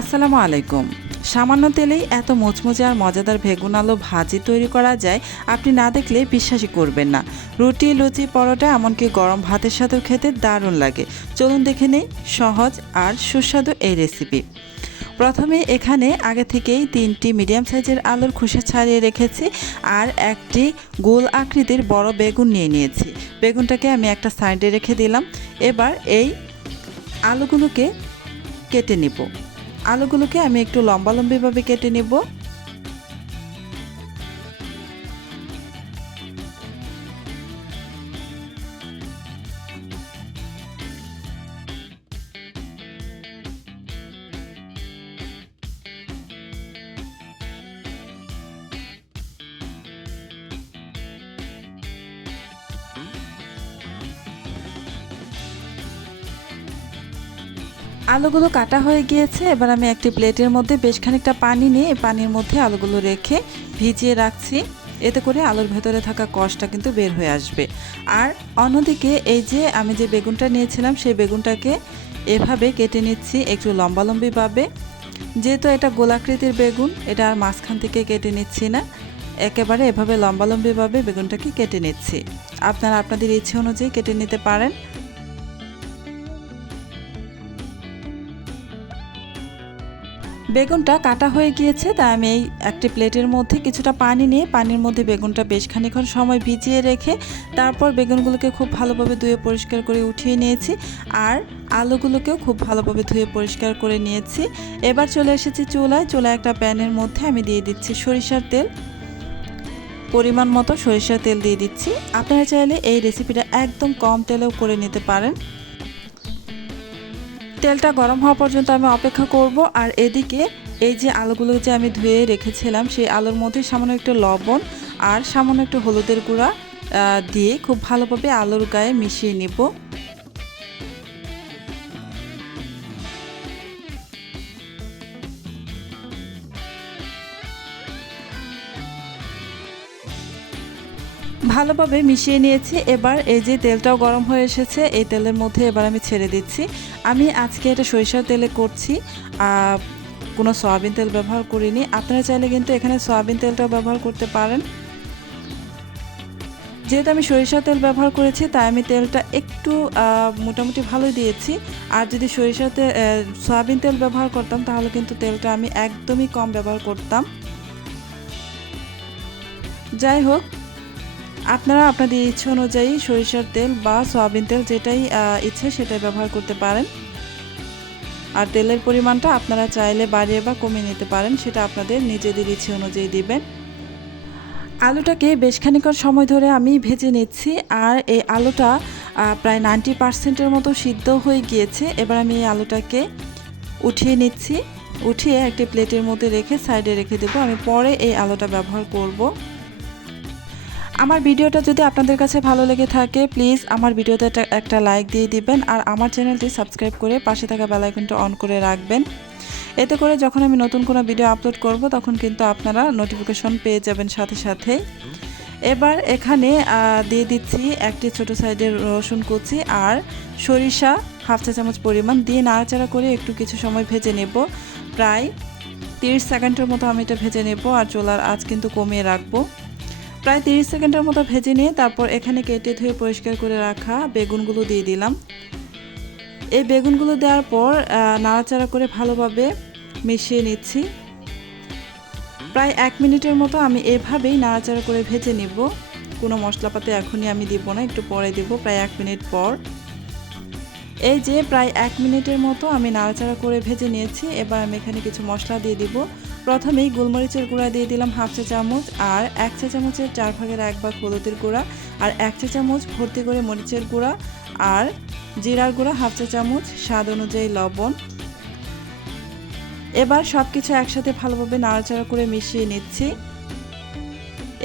আসসালামু আলাইকুম। সামান্য তেলেই এত মুচমুচে আর মজাদার বেগুন আলু ভাজি তৈরি করা যায়, আপনি না দেখলে বিশ্বাসই করবেন না। রুটি, লুচি, পরোটা এমনকি গরম ভাতের সাথেও খেতে দারুণ লাগে। চলুন দেখে নেই সহজ আর সুস্বাদু এই রেসিপি। প্রথমে এখানে আগে থেকেই 3টি মিডিয়াম সাইজের আলুর খোসা ছাড়িয়ে রেখেছি আর একটি গোল আকৃতির বড় বেগুন নিয়ে নিয়েছি। বেগুনটাকে আমি একটা সাইডে রেখে দিলাম। এবার এই আলুগুলোকে কেটে নেব। আলুগুলোকে আমি একটু লম্বালম্বিভাবে কেটে নেব। আলুগুলো কাটা হয়ে গিয়েছে। এবার আমি একটি প্লেটের মধ্যে বেশ খানিকটা পানি নিয়ে পানির মধ্যে আলুগুলো রেখে ভিজিয়ে রাখছি। এতে করে আলুর ভেতরে থাকা কষটা কিন্তু বের হয়ে আসবে। আর অন্যদিকে এই যে আমি যে বেগুনটা নিয়েছিলাম সেই বেগুনটাকে এভাবে কেটে নিচ্ছি একটু লম্বালম্বিভাবে। যেহেতু এটা গোলাকৃতির বেগুন, এটা আর মাঝখান থেকে কেটে নিচ্ছি না, একেবারে এভাবে লম্বালম্বিভাবে বেগুনটাকে কেটে নিচ্ছি। আপনারা আপনাদের ইচ্ছে অনুযায়ী কেটে নিতে পারেন। বেগুনটা কাটা হয়ে গিয়েছে, তাই আমি এই একটি প্লেটের মধ্যে কিছুটা পানি নিয়ে পানির মধ্যে বেগুনটা বেশ খানিকক্ষণ সময় ভিজিয়ে রেখে তারপর বেগুনগুলোকে খুব ভালোভাবে ধুয়ে পরিষ্কার করে উঠিয়ে নিয়েছি আর আলুগুলোকেও খুব ভালোভাবে ধুয়ে পরিষ্কার করে নিয়েছি। এবার চলে এসেছি চুলায় একটা প্যানের মধ্যে আমি দিয়ে দিচ্ছি সরিষার তেল। পরিমাণ মতো সরিষার তেল দিয়ে দিচ্ছি। আপনারা চাইলে এই রেসিপিটা একদম কম তেলেও করে নিতে পারেন। তেলটা গরম হওয়া পর্যন্ত আমি অপেক্ষা করব। আর এদিকে এই যে আলুগুলো যে আমি ধুয়ে রেখেছিলাম সেই আলুর মধ্যে সামান্য একটু লবণ আর সামান্য একটু হলুদের গুঁড়া দিয়ে খুব ভালোভাবে আলুর গায়ে মিশিয়ে নেব। ভালোভাবে মিশিয়ে নিয়েছি। এবার এই যে তেলটাও গরম হয়ে এসেছে, এই তেলের মধ্যে এবার আমি ছেড়ে দিচ্ছি। আমি আজকে এটা সরিষার তেলে করছি, কোনো সয়াবিন তেল ব্যবহার করিনি। আপনারা চাইলে কিন্তু এখানে সয়াবিন তেলটাও ব্যবহার করতে পারেন। যেহেতু আমি সরিষার তেল ব্যবহার করেছি তাই আমি তেলটা একটু মোটামুটি ভালোই দিয়েছি। আর যদি সয়াবিন তেল ব্যবহার করতাম তাহলে কিন্তু তেলটা আমি একদমই কম ব্যবহার করতাম। যাই হোক, আপনারা আপনাদের ইচ্ছে অনুযায়ী সরিষার তেল বা সয়াবিন তেল যেটাই ইচ্ছে সেটাই ব্যবহার করতে পারেন। আর তেলের পরিমাণটা আপনারা চাইলে বাড়িয়ে বা কমিয়ে নিতে পারেন, সেটা আপনাদের নিজেদের ইচ্ছে অনুযায়ী দিবেন। আলুটাকে বেশ খানিকক্ষণ সময় ধরে আমি ভেজে নিচ্ছি আর এই আলুটা প্রায় 90%-এর মতো সিদ্ধ হয়ে গিয়েছে। এবার আমি এই আলুটাকে উঠিয়ে নিচ্ছি। উঠিয়ে একটি প্লেটের মধ্যে রেখে সাইডে রেখে দেবো। আমি পরে এই আলুটা ব্যবহার করব। আমার ভিডিওটা যদি আপনাদের কাছে ভালো লেগে থাকে প্লিজ আমার ভিডিওতে একটা লাইক দিয়ে দিবেন আর আমার চ্যানেলটি সাবস্ক্রাইব করে পাশে থাকা বেল আইকনটা অন করে রাখবেন। এতে করে যখন আমি নতুন কোনো ভিডিও আপলোড করব তখন কিন্তু আপনারা নোটিফিকেশন পেয়ে যাবেন সাথে সাথে। এবার এখানে দিয়ে দিচ্ছি একটি ছোট সাইজের রসুন কুচি আর সরিষা হাফ চা চামচ পরিমাণ দিয়ে নাড়াচাড়া করে একটু কিছু সময় ভেজে নেব। প্রায় 30 সেকেন্ডের মতো আমি এটা ভেজে নেব আর চুলার আঁচ কিন্তু কমিয়ে রাখবো। প্রায় 30 সেকেন্ডের মতো ভেজে নিয়ে তারপর এখানে কেটে ধুয়ে পরিষ্কার করে রাখা বেগুনগুলো দিয়ে দিলাম। এই বেগুনগুলো দেওয়ার পর নাড়াচাড়া করে ভালোভাবে মিশিয়ে নিচ্ছি। প্রায় 1 মিনিটের মতো আমি এভাবেই নাড়াচাড়া করে ভেজে নিব। কোনো মশলাপাতি এখনই আমি দিব না, একটু পরে দিব প্রায় 1 মিনিট পর। এই যে প্রায় 1 মিনিটের মতো আমি নাড়াচাড়া করে ভেজে নিয়েছি। এবার আমি এখানে কিছু মশলা দিয়ে দিব। প্রথমেই গোলমরিচের গুঁড়া দিয়ে দিলাম হাফ চা চামচ আর 1 চা চামচের 4/1 ভাগ হলুদের গুঁড়া আর 1 চা চামচ ভর্তি করে মরিচের গুঁড়া আর জিরার গুঁড়া হাফ চা চামচ, স্বাদ অনুযায়ী লবণ। এবার সব কিছু একসাথে ভালোভাবে নাড়াচাড়া করে মিশিয়ে নিচ্ছি।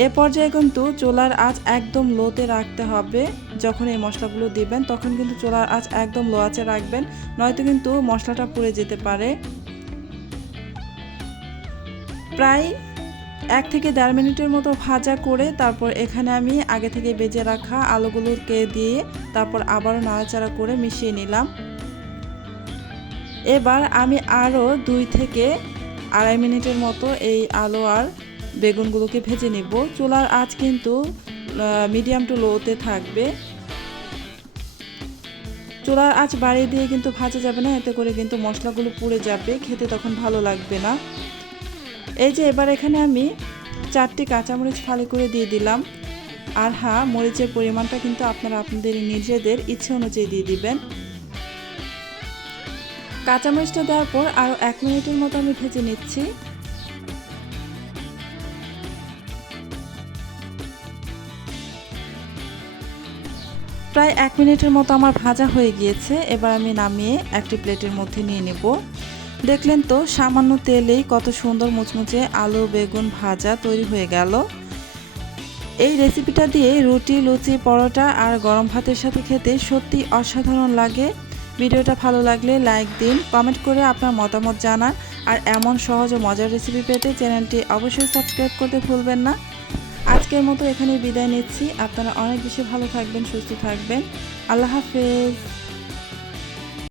এ পর্যায়ে কিন্তু চুলার আঁচ একদম লোতে রাখতে হবে। যখন এই মশলাগুলো দিবেন তখন কিন্তু চুলার আঁচ একদম লো আঁচে রাখবেন, নয়তো কিন্তু মশলাটা পুড়ে যেতে পারে। প্রায় 1 থেকে 1.5 মিনিটের মতো ভাজা করে তারপর এখানে আমি আগে থেকে ভেজে রাখা আলুগুলোকে দিয়ে তারপর আবারও নাড়াচাড়া করে মিশিয়ে নিলাম। এবার আমি আরও 2 থেকে আড়াই মিনিটের মতো এই আলু আর বেগুনগুলোকে ভেজে নিব। চুলার আঁচ কিন্তু মিডিয়াম টু লোতে থাকবে। চুলার আঁচ বাড়িয়ে দিয়ে কিন্তু ভাজা যাবে না, এতে করে কিন্তু মশলাগুলো পুড়ে যাবে, খেতে তখন ভালো লাগবে না। এই যে এবার এখানে আমি 4টি কাঁচামরিচ ফালি করে দিয়ে দিলাম। আর হ্যাঁ, মরিচের পরিমাণটা কিন্তু আপনারা আপনাদের নিজেদের ইচ্ছে অনুযায়ী দিয়ে দিবেন। কাঁচামরিচটা দেওয়ার পর আরও 1 মিনিটের মতো আমি ভেজে নিচ্ছি। প্রায় 1 মিনিটের মতো আমার ভাজা হয়ে গিয়েছে। এবার আমি নামিয়ে একটি প্লেটের মধ্যে নিয়ে নেব। দেখলেন তো, সামান্য তেলেই কত সুন্দর মুচমুচে আলু বেগুন ভাজা তৈরি হয়ে গেল। এই রেসিপিটা দিয়ে রুটি, লুচি, পরোটা আর গরম ভাতের সাথে খেতে সত্যি অসাধারণ লাগে। ভিডিওটা ভালো লাগলে লাইক দিন, কমেন্ট করে আপনার মতামত জানান। আর এমন সহজ ও মজার রেসিপি পেতে চ্যানেলটি অবশ্যই সাবস্ক্রাইব করতে ভুলবেন না। আজকের মতো এখানেই বিদায় নিচ্ছি। আপনারা অনেক বেশি ভালো থাকবেন, সুস্থ থাকবেন। আল্লাহ হাফেজ।